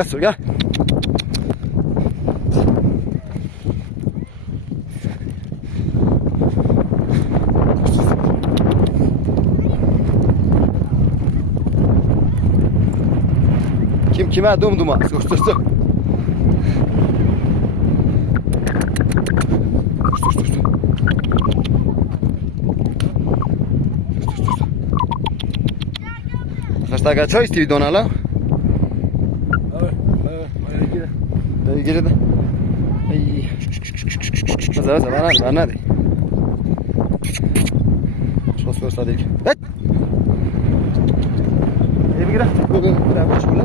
Sor gel. Kim kime dumduma? Sor sor sor. Sor sor sor. Arkadaşlar kaç çay istiyor donala? Evet, evet. Oraya gir. De. Ay. Hadi. Evet. İyi bir gire. Bu bu bu da boş bula.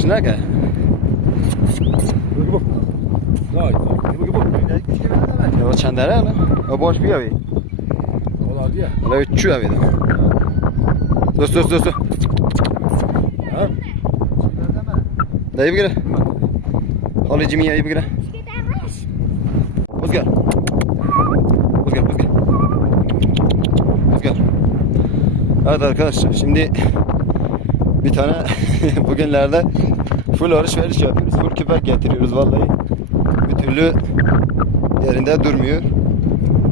Şuna gel. Bak bak. Gayet. Bak bak. Ya o çandara lan. O boş bir evi. Ola diye. Ola üçü evi de. Sus sus sus. sus. Ha? Dayı bir gire. Halı cimi iyi bir gire. Rüzgar. Rüzgar, rüzgar. Rüzgar. Evet arkadaşlar şimdi bir tane bugünlerde full alışveriş yapıyoruz. Full köpek getiriyoruz vallahi. Bir türlü yerinde durmuyor.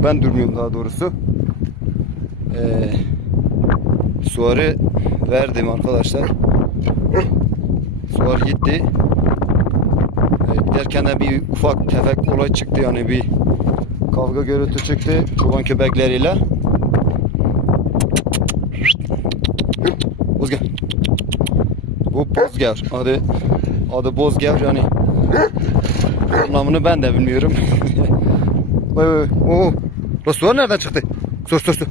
Ben durmuyorum daha doğrusu. Ee, suarı verdim arkadaşlar. Suar gitti. Giderken de bir ufak tefek olay çıktı yani bir kavga gürültü çıktı çoban köpekleriyle. Bozger. Bu Bozger. Adı adı Bozger yani. Anlamını ben de bilmiyorum. vay vay. Oo. La suar nereden çıktı? Sor sor sor.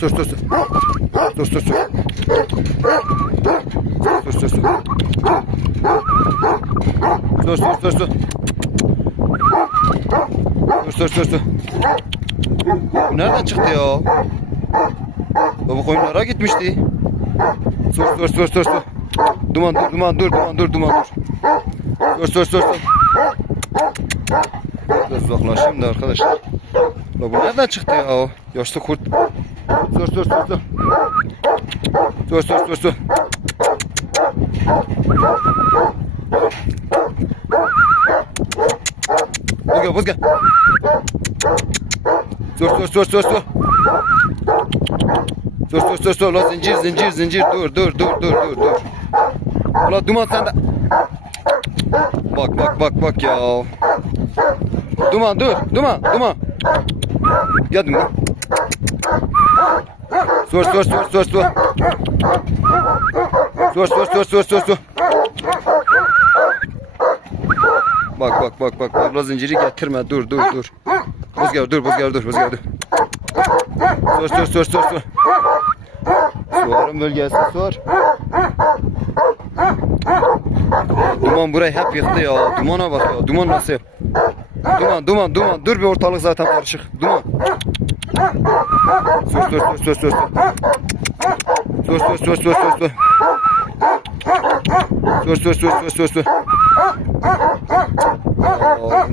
Sor sor sor. Sor sor sor. Sor sor sor. Dur dur dur dur. Dur dur dur dur. Bu nereden çıktı ya? Bu koyunlara gitmişti. Dur dur dur dur dur. Duman dur duman dur duman dur duman dur. Dur dur dur dur. Biraz uzaklaşayım da arkadaşlar. Ya bu nereden çıktı ya? Yaşlı kurt. Dur dur dur dur. Dur dur dur dur. Bozga bozga. Dur dur dur dur dur. Dur dur dur dur. La zincir zincir zincir. Dur dur dur dur dur dur. Ulan duman sen de. Bak bak bak bak ya. Duman dur. Duman duman. Gel duman. Dur dur dur dur dur. Dur dur dur dur dur dur. Bak bak bak bak abla zinciri getirme dur dur dur. Rüzgar dur rüzgar dur rüzgar dur. Dur dur dur dur dur. Suarın bölgesi suar. Duman burayı hep yıktı ya. Dumana bak ya. Duman nasıl? Duman duman duman. Dur bir ortalık zaten karışık. Duman. Sus sus sus sus sus. Sus sus sus sus sus sus. Sus sus sus sus sus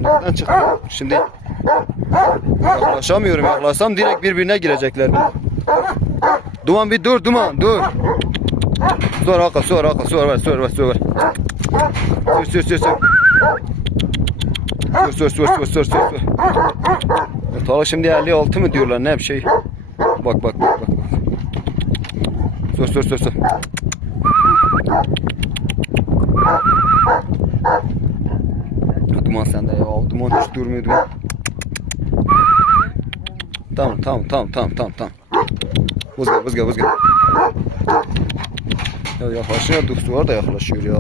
Nereden çıktı? Şimdi yaklaşamıyorum. Yaklaşsam direkt birbirine girecekler. Duman bir dur Duman dur. Sor Hakan sor Hakan sor ver sor ver sor ver. Sor sor sor. Sor sor sor sor sor sor. sor. Ortalık şimdi 56 mı diyorlar ne bir şey. Bak bak bak bak. Sor sor sor sor. Duman sende ya. Duman hiç durmuyor duman. Tamam tamam tamam tamam tamam tamam. Buzga buzga buzga. Ya yaklaşıyor doktor da yaklaşıyor ya.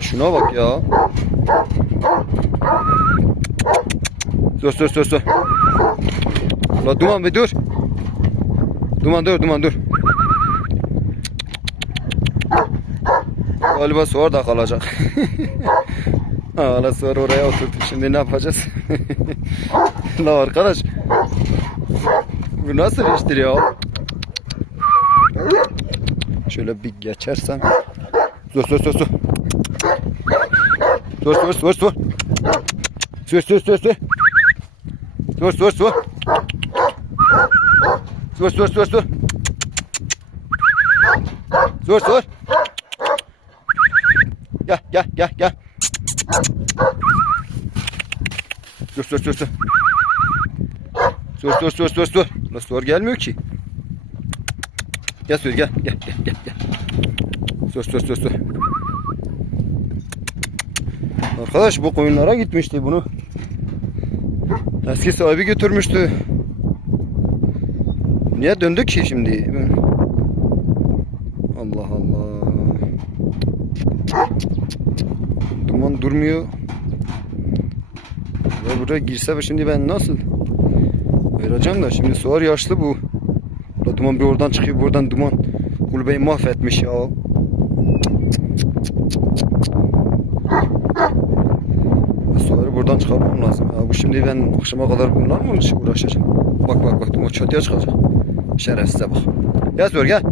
Şuna bak ya. Dur dur dur dur. La duman bir dur. Duman dur duman dur. Galiba su orada kalacak. Hala sonra oraya oturdu. Şimdi ne yapacağız? La arkadaş. Bu nasıl iştir ya? Şöyle bir geçersem. Dur dur dur dur. Dur dur dur dur. Dur dur dur dur. Dur dur dur. Dur dur dur dur. Dur dur. Gel gel gel gel. Dur dur dur dur. Dur dur dur dur dur. Nasıl sor gelmiyor ki? Gel sür gel gel gel gel gel. Dur dur dur dur. Arkadaş bu koyunlara gitmişti bunu. Eski sahibi götürmüştü. Niye döndük ki şimdi? Allah Allah. Duman durmuyor. Ya buraya girse şimdi ben nasıl? Vereceğim da şimdi suar yaşlı bu. La duman bir oradan çıkıyor buradan duman. Kulübeyi mahvetmiş ya. Suları buradan çıkarmam lazım. Ya bu şimdi ben akşama kadar bunlar mı uğraşacağım? Bak bak bak duman çatıya çıkacak. Şerefsize bak. Gel Suar gel.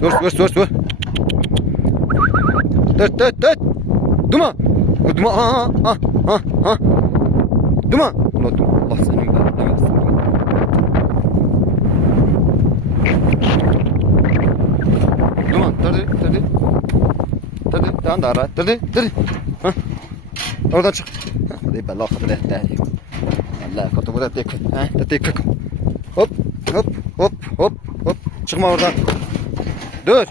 Dur dur dur dur. Dur dur dur. Duman. Bu Duman. Ha ha ha ha. Duman. Ulan Duman. Allah senin belanı versin. Duman. Dur dur dur dur. Dur dur. Tamam da ara. Dur dur dur. Ha. Oradan çık. Ha, Hadi bella kadar etti. Allah katı burada tek. Ha, tek. Hop hop hop hop hop. Çıkma oradan. Dur.